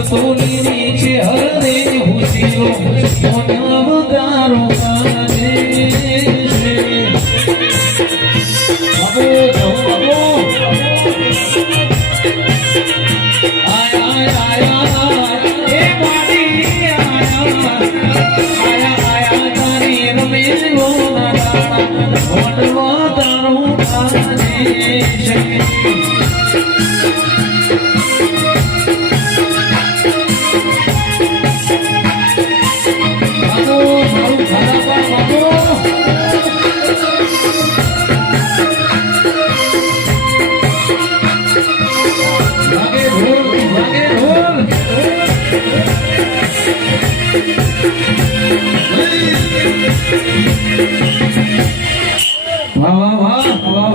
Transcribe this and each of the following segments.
મરતોલીની છે હરને હુસીઓ મોના વગારો કાજે છે બાબો બાબો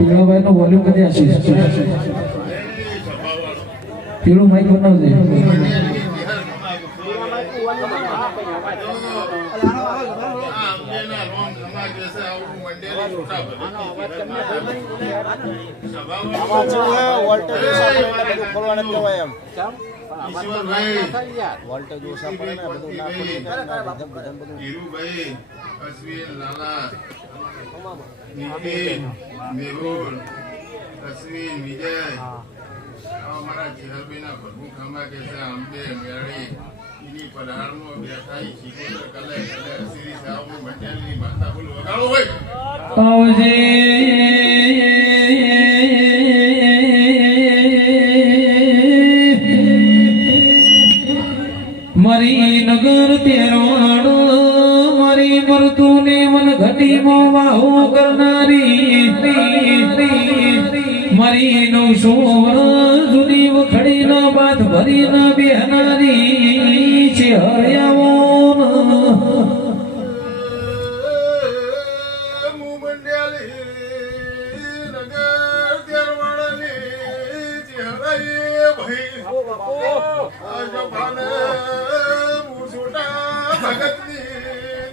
પીળાભાઈ નો વોલ્યુમ કદી આશીષ પીળું માઇક બનાવજે વોલ્ટેજ ઓછા પડે ને બધું નિતિન મેહુલ અશ્વિન વિજય અમારા ચિહલભાઈના પ્રભુ ખમા કે છે અંબે મેળી એની પધારમાં બેઠા શીખોતર કલે કલે શ્રી સાહુ મંડળની માતા બોલ વગાડો હોય આવજે મરી નગર તેરવાડો મરી મરતુને મન ઘટીમાં વાહો કરનારી મરી 900 વર્ષ જૂની વખડી ના બાત ભરી ના બેહનારી છે હરિયાવો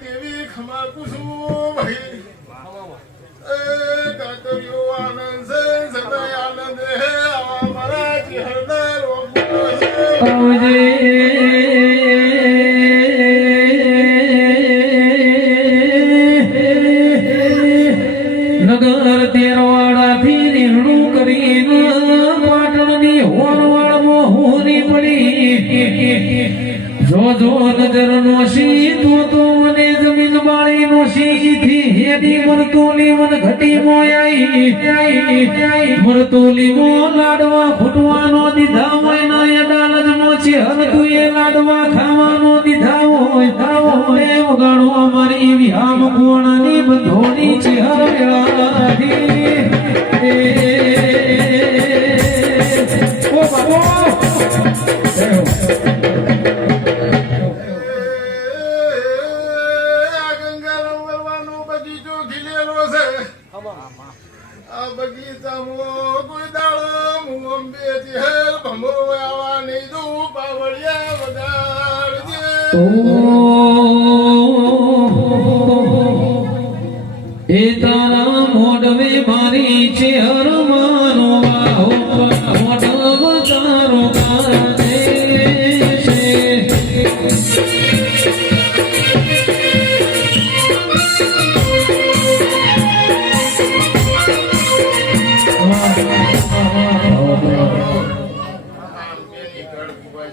દેવી ખમા કુસુમ ભાઈ કાતરિયો આનંદ સદાય આનંદ હે અમારા ચિહરદાર નગર તેરવાડા થી નિર્ણું કરીને પાટણની હોરવાળમાં હોરી પડી જો જો નજર નોશી તો મને જમીન બાળી નોશી થી હેડી મરતોલી મન ઘટી મોયાઈ મરતોલી મો લાડવા ફૂટવાનો દીધા હોય ના એ ડાલજ મો છે હર તું એ લાડવા ખાવાનો દીધા હોય એ વગાડો અમારી વિહામ કોણાની બંધોની છે હર વેળાથી ઓ બાબો આ બગીચામાં કોઈ દાડો અંબે ચહેર ભમરો આવા નહીં દઉં પાવડિયા વગાડજે એ તારા મોઢવે મારી છે હરમાનો વાહો મોઢવ તારો કાજે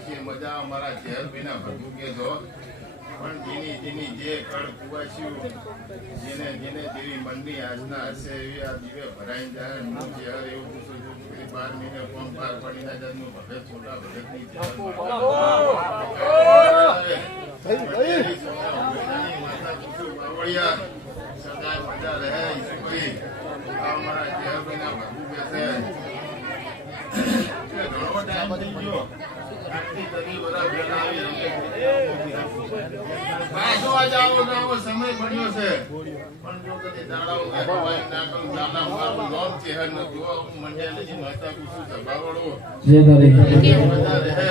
છે મજા અમારા ચહેરભાઈના ભરપૂર કે છો પણ જેની જે કળ કુવાસ્યું જેને જેવી મનની આજના હશે એવી આ દીવે ભરાઈ જાય હું ચહેર એવું પૂછું છું કે 12 મહિને કોણ પાર પડી ના જાય ભગત છોટા ભગતની સદાય મજા રહે ઈશ્વરી અમારા ચહેરભાઈના ભરપૂર કે છે ઘણો ટાઈમ થઈ ગયો સમય પડ્યો છે પણ જો કદી દાડાઓ ના કરું દાડા મારું નામ ચહેર ન જો મંડળ માતા કુસુ સભાવાળો જે તારી મજા રહે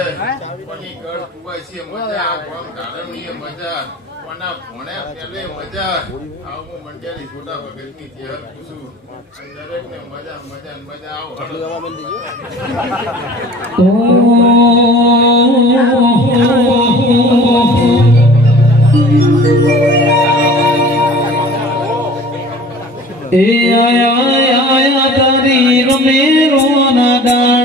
પની કળ કુવાસી મજા કોમ ધારણીય મજા કોના ભણે પેલે મજા આવું મંડ્યાની છોટા ભગતની ચહેર પૂછું દરેકને મજા મજા મજા આવો એ આયા આયા તારી રમે રોના દાડા